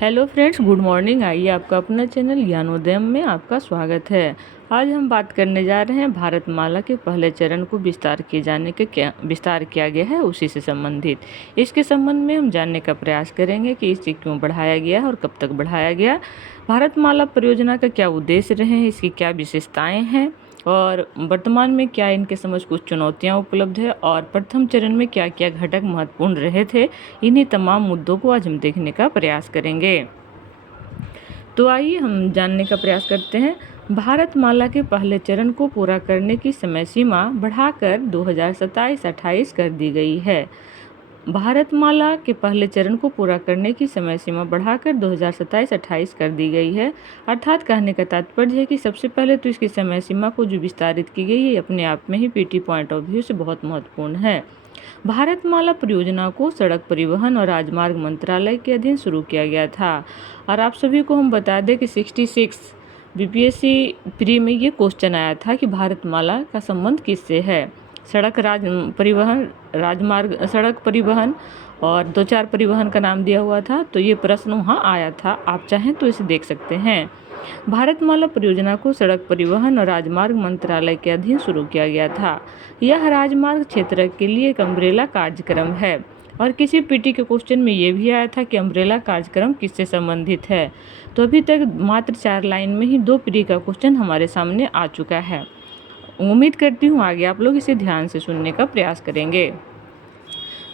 Hello friends, good morning. आइए आपका अपना चैनल ज्ञानोदयम में आपका स्वागत है। आज हम बात करने जा रहे हैं भारतमाला के पहले चरण को विस्तार किया गया है उसी से संबंधित। इसके संबंध में हम जानने का प्रयास करेंगे कि इसे क्यों बढ़ाया गया और कब तक बढ़ाया गया, भारतमाला परियोजना का क्या उद्देश्य रहे हैं, इसकी क्या विशेषताएँ हैं और वर्तमान में क्या इनके समझ कुछ चुनौतियां उपलब्ध है और प्रथम चरण में क्या क्या घटक महत्वपूर्ण रहे थे। इन्हीं तमाम मुद्दों को आज हम देखने का प्रयास करेंगे। तो आइए हम जानने का प्रयास करते हैं। भारतमाला के पहले चरण को पूरा करने की समय सीमा बढ़ाकर 2027-28 कर दी गई है। भारतमाला के पहले चरण को पूरा करने की समय सीमा बढ़ाकर 2027-28 कर दी गई है। अर्थात कहने का तात्पर्य है कि सबसे पहले तो इसकी समय सीमा को जो विस्तारित की गई है अपने आप में ही पीटी पॉइंट ऑफ व्यू से बहुत महत्वपूर्ण है। भारतमाला परियोजना को सड़क परिवहन और राजमार्ग मंत्रालय के अधीन शुरू किया गया था। और आप सभी को हम बता दें कि 66 बीपीएससी प्री में ये क्वेश्चन आया था कि भारतमाला का संबंध किससे है। सड़क परिवहन और 2-4 परिवहन का नाम दिया हुआ था, तो ये प्रश्न वहाँ आया था। आप चाहें तो इसे देख सकते हैं। भारतमाला परियोजना को सड़क परिवहन और राजमार्ग मंत्रालय के अधीन शुरू किया गया था। यह राजमार्ग क्षेत्र के लिए एक अम्ब्रेला कार्यक्रम है। और किसी पीटी के क्वेश्चन में ये भी आया था कि अम्ब्रेला कार्यक्रम किससे संबंधित है। तो अभी तक मात्र 4 लाइन में ही 2 पीटी का क्वेश्चन हमारे सामने आ चुका है। उम्मीद करती हूँ आगे आप लोग इसे ध्यान से सुनने का प्रयास करेंगे।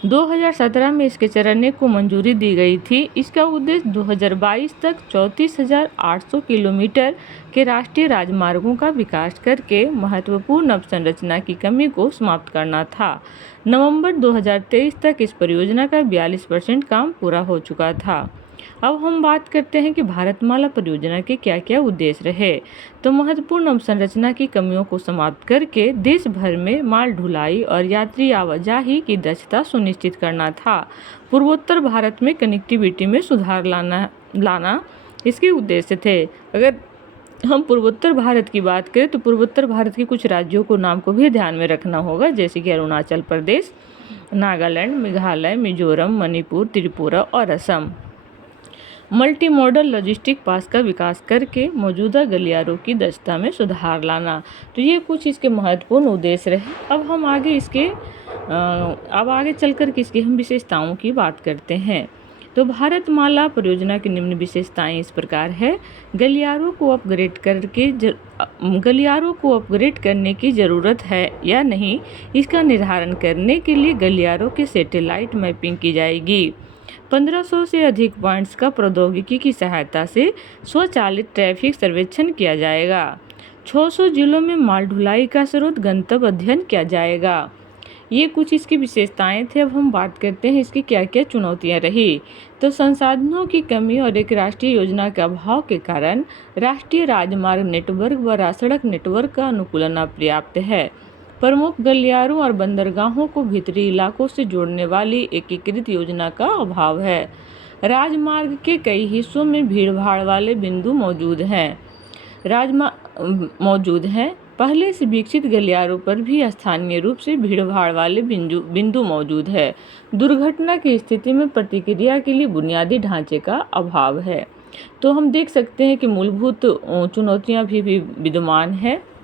2017 में इसके चरण 1 को मंजूरी दी गई थी। इसका उद्देश्य 2022 तक 34,800 किलोमीटर के राष्ट्रीय राजमार्गों का विकास करके महत्वपूर्ण अवसंरचना की कमी को समाप्त करना था। नवंबर 2023 तक इस परियोजना का 42% काम पूरा हो चुका था। अब हम बात करते हैं कि भारतमाला परियोजना के क्या क्या उद्देश्य रहे। तो महत्वपूर्ण अवसंरचना की कमियों को समाप्त करके देश भर में माल ढुलाई और यात्री आवाजाही की दक्षता सुनिश्चित करना था। पूर्वोत्तर भारत में कनेक्टिविटी में सुधार लाना इसके उद्देश्य थे। अगर हम पूर्वोत्तर भारत की बात करें तो पूर्वोत्तर भारत के कुछ राज्यों को नाम को भी ध्यान में रखना होगा, जैसे कि अरुणाचल प्रदेश, नागालैंड, मेघालय, मिजोरम, मणिपुर, त्रिपुरा और असम। मल्टी मॉडल लॉजिस्टिक पास का विकास करके मौजूदा गलियारों की दक्षता में सुधार लाना। तो ये कुछ इसके महत्वपूर्ण उद्देश्य रहे। अब आगे चलकर इसकी हम विशेषताओं की बात करते हैं। तो भारतमाला परियोजना की निम्न विशेषताएं इस प्रकार है। गलियारों को अपग्रेड करने की ज़रूरत है या नहीं, इसका निर्धारण करने के लिए गलियारों के सैटेलाइट मैपिंग की जाएगी। 1500 से अधिक पॉइंट्स का प्रौद्योगिकी की सहायता से स्वचालित ट्रैफिक सर्वेक्षण किया जाएगा। 600 जिलों में माल ढुलाई का स्रोत गंतव्य अध्ययन किया जाएगा। ये कुछ इसकी विशेषताएं थे। अब हम बात करते हैं इसकी क्या क्या चुनौतियां रही। तो संसाधनों की कमी और एक राष्ट्रीय योजना के अभाव के कारण राष्ट्रीय राजमार्ग नेटवर्क व सड़क नेटवर्क का अनुकूलन अपर्याप्त है। प्रमुख गलियारों और बंदरगाहों को भीतरी इलाकों से जोड़ने वाली एकीकृत योजना का अभाव है। राजमार्ग के कई हिस्सों में भीड़भाड़ वाले बिंदु मौजूद हैं। पहले से विकसित गलियारों पर भी स्थानीय रूप से भीड़भाड़ वाले बिंदु मौजूद है। दुर्घटना की स्थिति में प्रतिक्रिया के लिए बुनियादी ढांचे का अभाव है। तो हम देख सकते हैं कि मूलभूत चुनौतियां भी विद्यमान है।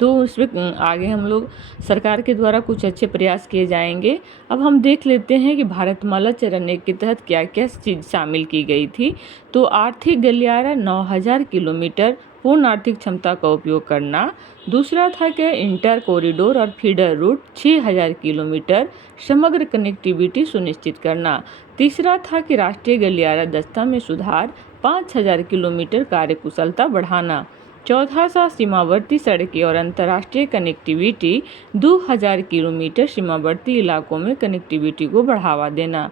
तो उसमें आगे हम लोग सरकार के द्वारा कुछ अच्छे प्रयास किए जाएंगे। अब हम देख लेते हैं कि भारतमाला चरण 1 के तहत क्या क्या चीज़ शामिल की गई थी। तो आर्थिक गलियारा 9000 किलोमीटर पूर्ण आर्थिक क्षमता का उपयोग करना। दूसरा था कि इंटर कॉरिडोर और फीडर रूट 6000 किलोमीटर समग्र कनेक्टिविटी सुनिश्चित करना। तीसरा था कि राष्ट्रीय गलियारा दक्षता में सुधार, 5000 किलोमीटर कार्यकुशलता बढ़ाना। चौथा था सीमावर्ती सड़कें और अंतर्राष्ट्रीय कनेक्टिविटी, 2000 किलोमीटर सीमावर्ती इलाकों में कनेक्टिविटी को बढ़ावा देना।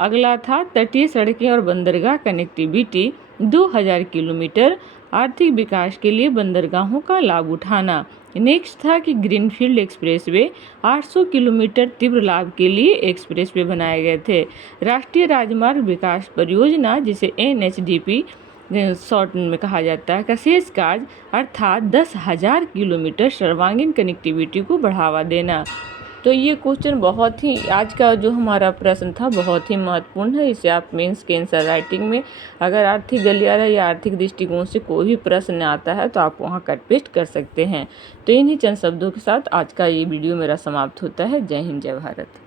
अगला था तटीय सड़कें और बंदरगाह कनेक्टिविटी, 2000 किलोमीटर आर्थिक विकास के लिए बंदरगाहों का लाभ उठाना। नेक्स्ट था कि ग्रीनफील्ड एक्सप्रेसवे, 800 किलोमीटर तीव्र लाभ के लिए एक्सप्रेसवे बनाए गए थे। राष्ट्रीय राजमार्ग विकास परियोजना, जिसे NHDP शॉर्ट में कहा जाता है, का शेष कार्य अर्थात 10,000 किलोमीटर सर्वांगीण कनेक्टिविटी को बढ़ावा देना। तो ये क्वेश्चन बहुत ही, आज का जो हमारा प्रश्न था बहुत ही महत्वपूर्ण है। इसे आप मेंस के आंसर राइटिंग में अगर आर्थिक गलियारा या आर्थिक दृष्टिकोण से कोई भी प्रश्न आता है तो आप वहाँ कट पेस्ट कर सकते हैं। तो इन्हीं चंद शब्दों के साथ आज का ये वीडियो मेरा समाप्त होता है। जय हिंद, जय भारत।